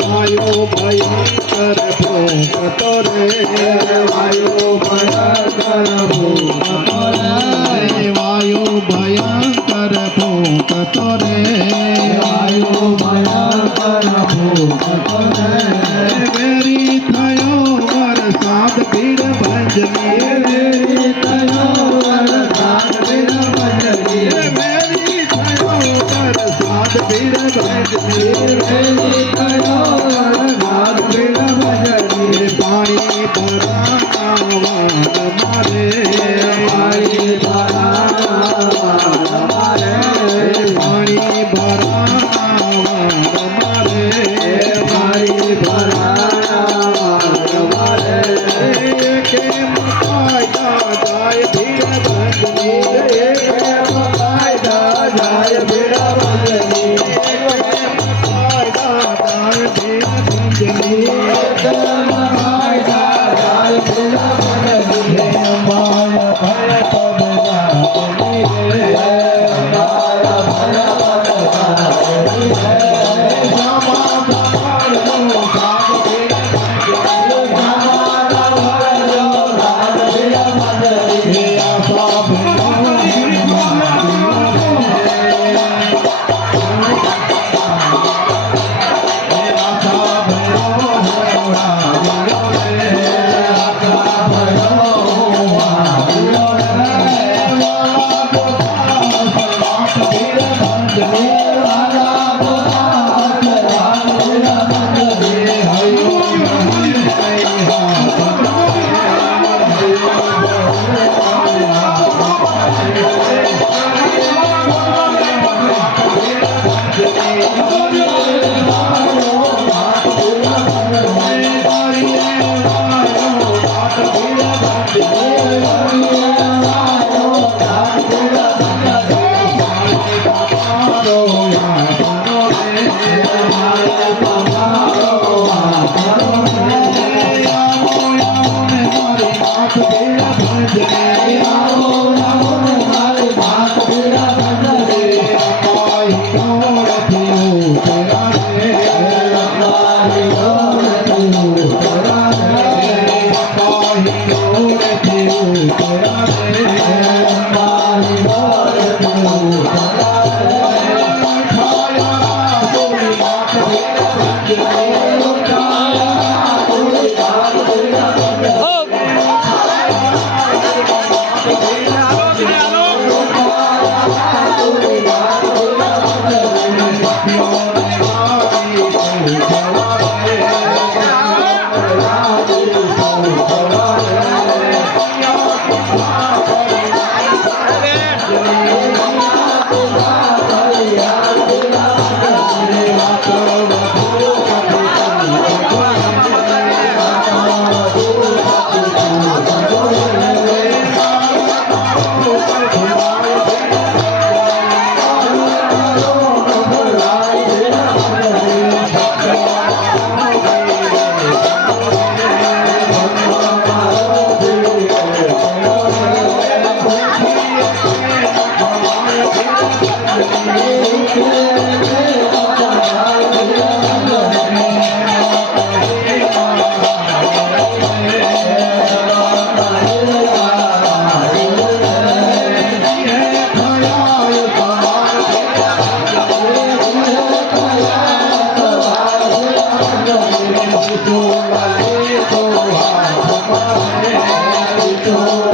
वायु भयंकर भूत रे वायु भयंकर भूत रे वायु भयंकर भूत रे वायु भयंकर भूत रे मेरी थयो वरसाद भीड़ भंजनी मेरी थयो वरसाद भीड़ भंजनी मेरी थयो वरसाद भीड़ भंजनी मेरी थयो वरसाद भीड़ भंजनी पानी भरा मारे पानी भरा मारे पानी भरा मारे पानी भरा जाय भीड़ भंजनी जाय भीड़ भंजनी जाय भीड़ भंजनी Oh